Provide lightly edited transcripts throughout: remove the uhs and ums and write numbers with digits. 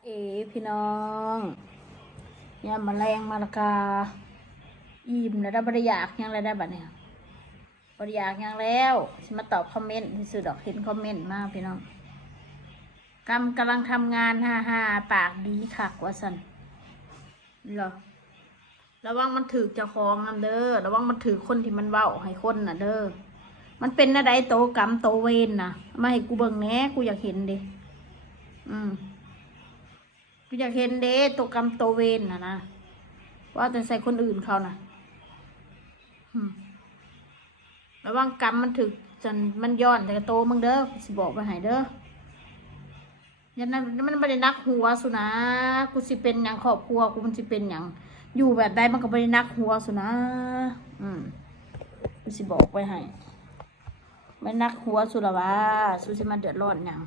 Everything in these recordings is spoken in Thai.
เอพี่น้องยามมาแรงมาละกาอิ่มแล้วได้บริยากยังแล้วได้บัดเนี่ยบริยากยังแล้วฉันมาตอบคอมเมนต์ที่สุดดอกเห็นคอมเมนต์มากพี่น้องกำลังทำงานฮ่าปากดีคักว่าสันเหรอระวังมันถือเจ้าของนั่นเด้อระวังมันถือคนที่มันเว้าให้คนน่ะเด้อมันเป็นอะไรโตกรรมโตเวรน่ะมาให้กูเบิ่งแหน่กูอยากเห็นดิกูอยากเห็นเด้โตกรรมโตเวรนะว่าแต่ใส่คนอื่นเขานะระวังกรรมมันถึกจนมันย้อนแต่กระโตมึงเด้อสิบอกไปให้เด้อยันนั้นมันไม่ได้นักหัวสุนะกูสิเป็นอย่างครอบครัวกูมันสิเป็นอย่างอยู่แบบใดมันก็ไม่ได้นักหัวสุนะกูสิบอกไปให้ไม่นักหัวสุละวะสุสิมาเดือดร้อนอย่าง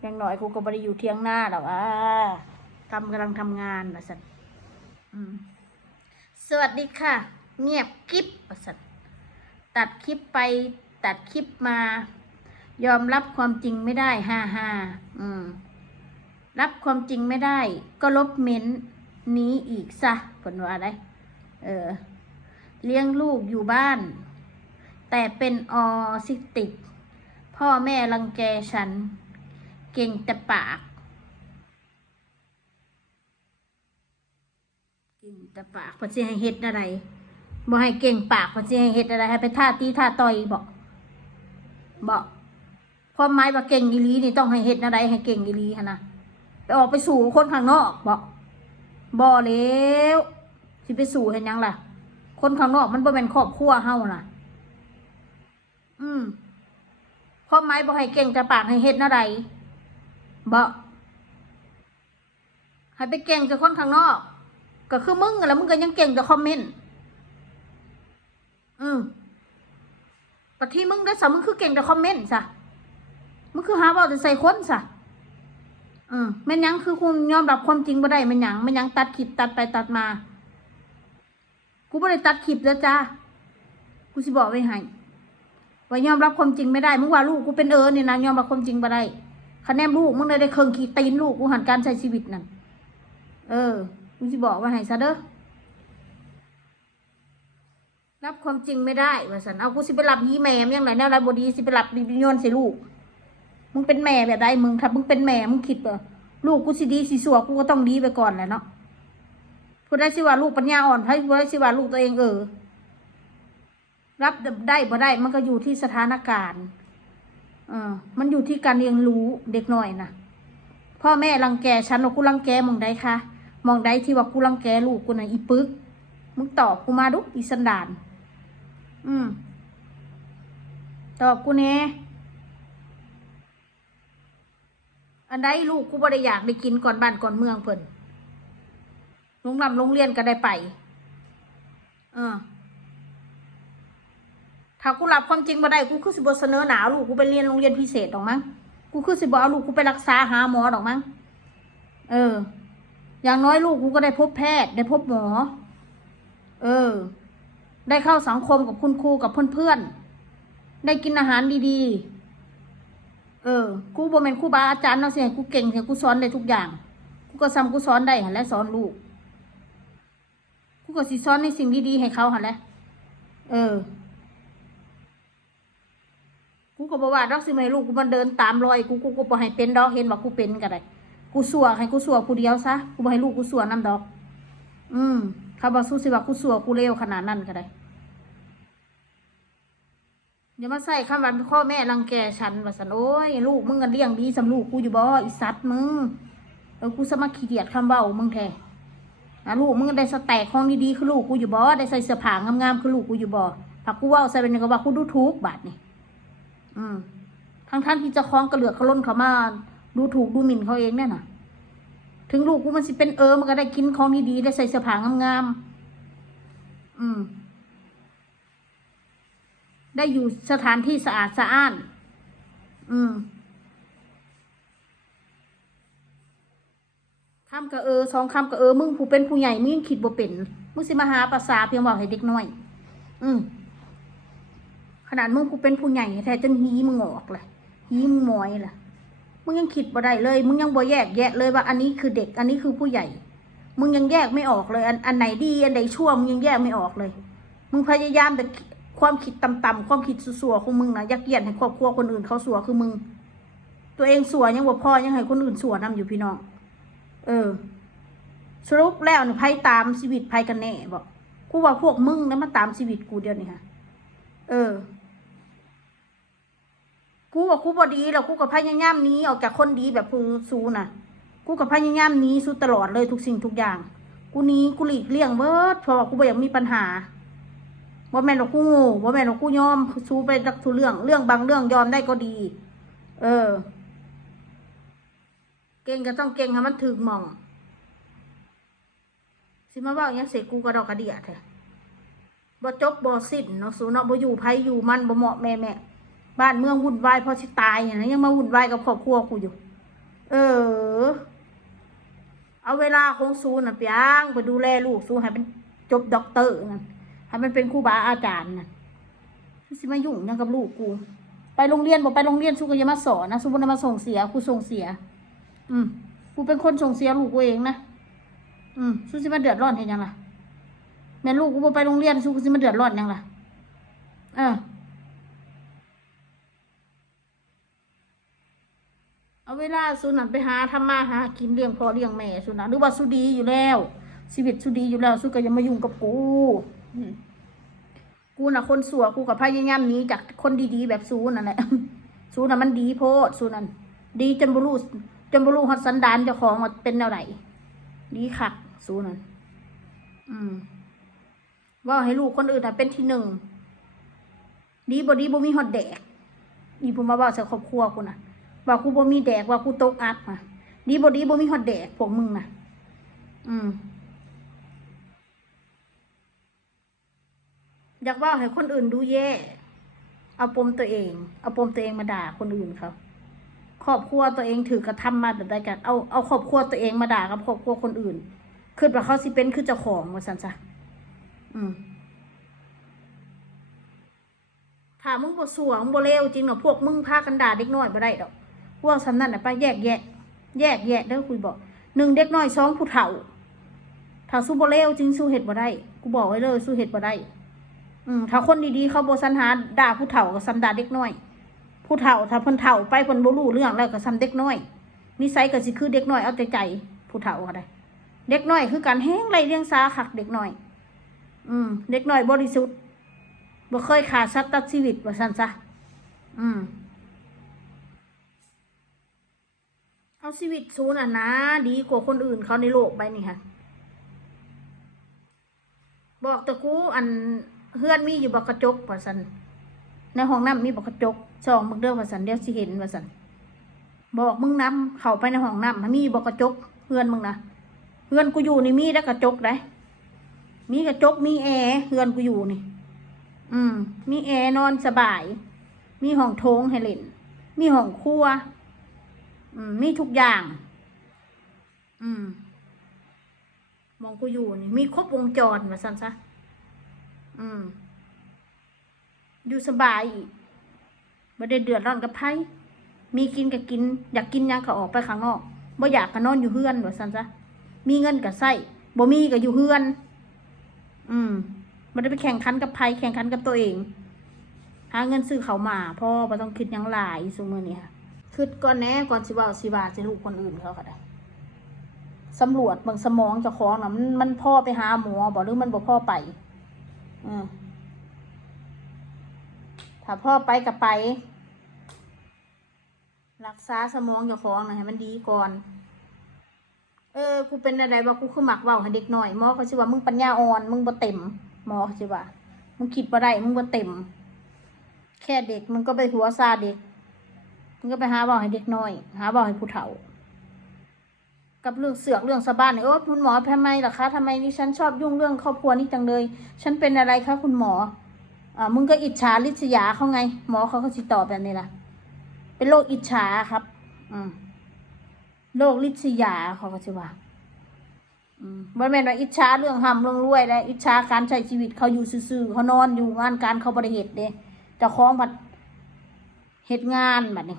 อย่างน้อยกูก็ไม่ได้อยู่เที่ยงหน้าหรอกกำลังทำงานนะสันสวัสดีค่ะ เงียบคลิปสันตัดคลิปไปตัดคลิปมา ยอมรับความจริงไม่ได้รับความจริงไม่ได้ ก็ลบเม้นนี้อีกซะผลว่าอะไรเลี้ยงลูกอยู่บ้าน แต่เป็นออทิสติกพ่อแม่รังแกฉันเก่งแต่ปากเพอสิให้เฮ็ดอะไรบ่ให้เก่งปากเพอสิให้เฮ็ดอะไรให้ไปท่าตีท่าต่อยบอกความหมายว่าเก่งอีหลีนี่ต้องให้เฮ็ดอะไรให้เก่งอีหลีหั่นนะไปออกไปสู่คนข้างนอกบ่แล้วสิไปสู่เห็นยังล่ะคนข้างนอกมันบ่แม่นครอบครัวเฮาน่ะความหมายบ่ให้เก่งแต่ปากให้เฮ็ดอะไรบ่ให้ไปเก่งกับคนข้างนอกก็คือมึงแล้วมึงก็ยังเก่งแต่คอมเมนต์ปะที่มึงได้สะมึงคือเก่งแต่คอมเมนต์ซะมึงคือหาว่าจะใส่คนซะแม่นยังคือคุณยอมรับความจริงบ่ได้แม่นยังตัดคลิปตัดไปตัดมากูบ่ได้ตัดคลิปแล้วจ้ากูสิบอกไว้ให้ว่ายอมรับความจริงไม่ได้มึงว่าลูกกูเป็นเนี่ยนะยอมรับความจริงบ่ได้คะแนนลูกมึงได้เครื่องขี้ตีนลูกกูหันการใช้ชีวิตนั่นกูสิบอกว่าให้ซะเด้อรับความจริงไม่ได้ว่าสันเอากูสิไปรับยีแม่มยังไงแนวไรบดีสิไปรับดิยนใส่ลูกมึงเป็นแม่แบบใดมึงถ้ามึงเป็นแม่มึงคิดว่าลูกกูสิดีสิสัวกูก็ต้องดีไปก่อนแหละเนาะพูดได้สิว่าลูกปัญญาอ่อนให้พูดได้สิว่าลูกตัวเองรับได้บ่ได้มันก็อยู่ที่สถานการณ์มันอยู่ที่การเรียนรู้เด็กหน่อยนะพ่อแม่รังแกฉันว่ากูรังแกมองใดคะมองใดที่ว่ากูรังแกลูกกูน่ะอีปึกมึงตอบกูมาดุอีสันดานตอบกูเน่อันใดลูกกูบ่ได้อยากได้กินก่อนบ้านก่อนเมืองเพิ่นโรงเรียนก็ได้ไปถ้ากูรับความจริงมาได้กูคือสิบเสนอหนาวลูกกูไปเรียนโรงเรียนพิเศษดอกมั้งกูคือสิบเอาลูกกูไปรักษาหาหมอดอกมั้งอย่างน้อยลูกกูก็ได้พบแพทย์ได้พบหมอได้เข้าสังคมกับคุณครูกับเพื่อนๆได้กินอาหารดีๆกูบ่แม่นครูบาอาจารย์เนาะสิกูเก่งสิกูสอนได้ทุกอย่างกูก็ซ้ำกูสอนได้หั่นแหละสอนลูกกูก็สิสอนในสิ่งดีๆให้เขาหั่นแหละกูก็บอกว่าดอกสิไม่ลูกกูมันเดินตามรอยกูก็บ่ให้เป็นดอกเห็นว่ากูเป็นก็ได้กูสัวให้กูสัวกูเดียวซะกูบ่ให้ลูกกูสัวน้ำดอกเขาบอกสู้สิว่ากูสัวกูเลวขนาดนั้นก็ได้อย่ามาใส่คำว่าพ่อแม่รังแกฉันว่าสันโอ้ยลูกมึงกันเลี้ยงดีสำลูกกูอยู่บ่อีสัตว์มึงกูสมัครขี้เกียจคำเบามึงแท้ลูกมึงได้สแต็กของดีๆคือลูกกูอยู่บ่ได้ใส่เสื้อผ้างามๆคือลูกกูอยู่บ่ผักกูว่าใส่เป็นก็ว่ากูดูถูกบาดนี่ท่านที่จะคล้องกระเหลือกกระล้นเขามาดูถูกดูหมิ่นเขาเองเนี่ยนะถึงลูกกูมันสิเป็นมันก็ได้กินของดีๆได้ใส่เสื้อผ้างามได้อยู่สถานที่สะอาดสะอ้านคำกับสองคำกับมึงผู้เป็นผู้ใหญ่มึงยังคิดบ่เป็นมึงสิมาหาภาษาเพียงบอกให้เด็กน้อยขนาดมึงกูเป็นผู้ใหญ่แท้จนหีมึงออกเลยหีมึงมอยล่ะ มึงยังคิดบ่ได้เลยมึงยังบ่แยกแยะเลยว่าอันนี้คือเด็กอันนี้คือผู้ใหญ่มึงยังแยกไม่ออกเลยอันไหนดีอันไหนชั่วมึงยังแยกไม่ออกเลยมึงพยายามแต่ความคิดต่ำๆความคิดสัวๆของมึงนะยักเยียดให้ครอบครัวคนอื่นเขาสัวคือมึงตัวเองสัวยังบ่พอยังให้คนอื่นสัวนำอยู่พี่น้องสรุปแล้วเนี่ยไพ่ตามชีวิตไพ่กันแน่บอกกูว่าพวกมึงนะมาตามชีวิตกูเดียวนี่ค่ะกูว่ากูบอดีแล้วกูกับพยายามนี้ออกจากคนดีแบบกูสู้น่ะกูกับพยายามนี้สู้ตลอดเลยทุกสิ่งทุกอย่างกูนี้กูหลีกเลี่ยงเบิดเพราะว่ากูไม่อยากมีปัญหาว่าแม่นกูโง่ว่าแม่นกูยอมสู้ไปรักทุกเรื่องบางเรื่องยอมได้ก็ดีเก่งก็ต้องเก่งให้มันถึกหม่องสิมาว่าอย่างเสกกูกระดอกกระเดียแท้บ่จบบ่สิ้นเนาะสู้เนาะบ่อยู่ไผอยู่มันบ่เหมาะแม่บ้านเมืองวุ่นวายพอสิตายอย่างนั้นยังมาวุ่นวายกับครอบครัวกูอยู่เอาเวลาของสู้น่ะเปียงไปดูแลลูกสู้ให้เป็นจบด็อกเตอร์นั่นให้มันเป็นครูบาอาจารย์น่ะสิมายุ่งยังกับลูกกูไปโรงเรียนบอกไปโรงเรียนสู้ก็อย่ามาสอนนะสู้บ่ได้มาส่งเสียกูส่งเสียกูเป็นคนส่งเสียลูกกูเองนะสู้สิมาเดือดร้อนเห็นยังล่ะแม่ลูกกูบ่ไปโรงเรียนสู้สิมาเดือดร้อนยังล่ะเอาเวลาสู้นั่นไปหาทำมาหากินเลี้ยงพ่อเลี้ยงแม่สู้นะหรือว่าสู้ดีอยู่แล้วชีวิตสู้ดีอยู่แล้วสู้ก็อย่ามายุ่งกับกูกูน่ะคนสัวกูกับพยายามหนีจากคนดีๆแบบสู้นั่นแหละสู้น่ะมันดีโพดสู้นั่นดีจนบรูฮอดสันดานเจ้าของมาเป็นแนวไหนดีคักสู้นั่นว่าให้ลูกคนอื่นน่ะเป็นที่หนึ่งดีบ่มีฮอดแดกนี่ผมมาว่าใส่ครอบครัวกูน่ะว่ากูบ่มีแดกว่ากูตกอับอ่ะดีบ่มีฮอดแดกพวกมึงน่ะอยากว่าให้คนอื่นดูแย่เอาปมตัวเองมาด่าคนอื่นเขาครอบครัวตัวเองถือกระทำมาแบบใดกันเอาครอบครัวตัวเองมาด่ากับครอบครัวคนอื่นคิดว่าเขาสิเป็นคือเจ้าของว่าซั่นซะถ้ามึงบ่สัวมึงบ่เลวจริงเนาะพวกมึงพากันด่าเด็กน้อยบ่ได้ดอกพวกสำนั่นน่ะไปแยกแยะเด้อคุยบอก1เด็กน้อย2ผู้เฒ่าถ้าสู้บ่เลวจริงสู้เฮ็ดบ่ได้กูบอกไว้เลยสู้เฮ็ดบ่ได้ถ้าคนดีๆเขาบ่สันหาด่าผู้เฒ่าก็ซ้ำด่าเด็กน้อยผู้เฒ่าถ้าเพิ่นเฒ่าไปเพิ่นบ่รู้เรื่องแล้วก็ซ้ำเด็กน้อยนิสัยก็สิคือเด็กน้อยเอาแต่ใจผู้เฒ่าก็ได้เด็กน้อยคือการแห้งไร้เลี้ยงสาคักเด็กน้อยเด็กน้อยบริสุทธิ์บ่เคยขาดสัตว์ตัดชีวิตว่าซั่นซะเอาชีวิตสู้น่ะนะดีกว่าคนอื่นเขาในโลกใบนี้ค่ะบอกตะกูอันเฮือนมีอยู่บ่กระจกว่าซั่นในห้องน้ำมีบ่กระจกส่องมึงเด้อว่าซั่นเดี๋ยวสิเห็นว่าซั่นบอกมึงนำเข้าไปในห้องน้ำมันมีบ่กระจกเฮือนมึงนะเฮือนกูอยู่นี่มีได้กระจกได้มีกระจกมีแอร์เฮือนกูอยู่นี่มีแอร์นอนสบายมีห้องโถงให้เล่นมีห้องครัวมีทุกอย่างมองกูอยู่นี่มีครบวงจรว่าซั่นซะอยู่สบายอีกบ่ได้เดือดร้อนกับไผมีกินก็กินอยากกินหยังก็ออกไปข้างนอกบ่อยากก็นอนอยู่เฮือนว่าซั่นซะมีเงินก็ใช้บ่มีก็อยู่เฮือนบ่ได้ไปแข่งขันกับไผแข่งขันกับตัวเองหาเงินซื้อข้าวมาพ่อบ่ต้องคิดหยังหลายซุมื้อนี้ค่ะคิดก่อนแหน่ก่อนสิเว้าสิว่าสิลูกคนอื่นเขาก็ได้สำรวจเบิ่งสมองเจ้าของน่ะมันพอไปหาหมอบ่หรือมันบ่พอไปถ้าพ่อไปก็ไปรักษาสมองเจ้าของน่ะให้มันดีก่อนกูเป็นอะไรบ่กูคือมักเว้าให้เด็กน้อยหมอเขาสิว่ามึงปัญญาอ่อนมึงบ่เต็มหมอเขาสิว่ามึงคิดบ่ได้มึงบ่เต็มแค่เด็กมึงก็ไปหัวซาเด็กมึงก็ไปหาเว้าให้เด็กน้อยหาเว้าให้ผู้เฒ่ากับเรื่องเสือกเรื่องสะบ้านเนี่ยคุณหมอทำไมล่ะคะทำไมนี่ฉันชอบยุ่งเรื่องครอบครัวนี่จังเลยฉันเป็นอะไรคะคุณหมอมึงก็อิจฉาริษยาเขาไงหมอเขาสิตอบแบบนี้ล่ะเป็นโรคอิจฉาครับโรคริษยาเขาก็จะว่าบ่แม่นว่าอิจฉาเรื่องห่ำเรื่องรวยและอิจฉาการใช้ชีวิตเขาอยู่ซื่อๆเขานอนอยู่งานการเขาบ่ได้เฮ็ดเด้เจ้าของบัดเฮ็ดงานบัดนี้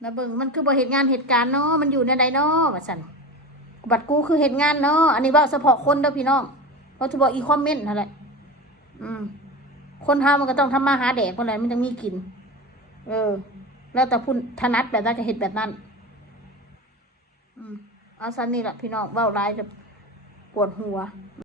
แล้วเบิ่งมันคือบ่เหตุงานเหตุการณ์เนาะมันอยู่ในใดเนาะว่าซั่นบัดกูคือเหตุงานเนาะอันนี้เว้าเฉพาะคนเด้อพี่น้องเพราะจะบอกอีคอมเมนต์นั่นแหละคนเฮามันก็ต้องทำมาหาแดกบ่ได้มันต้องมีกินแล้วแต่พุ่นถนัดแบบนั้นก็เฮ็ดแบบนั้นเอาซั่นนี่ล่ะพี่น้องเว้าหลายจะปวดหัว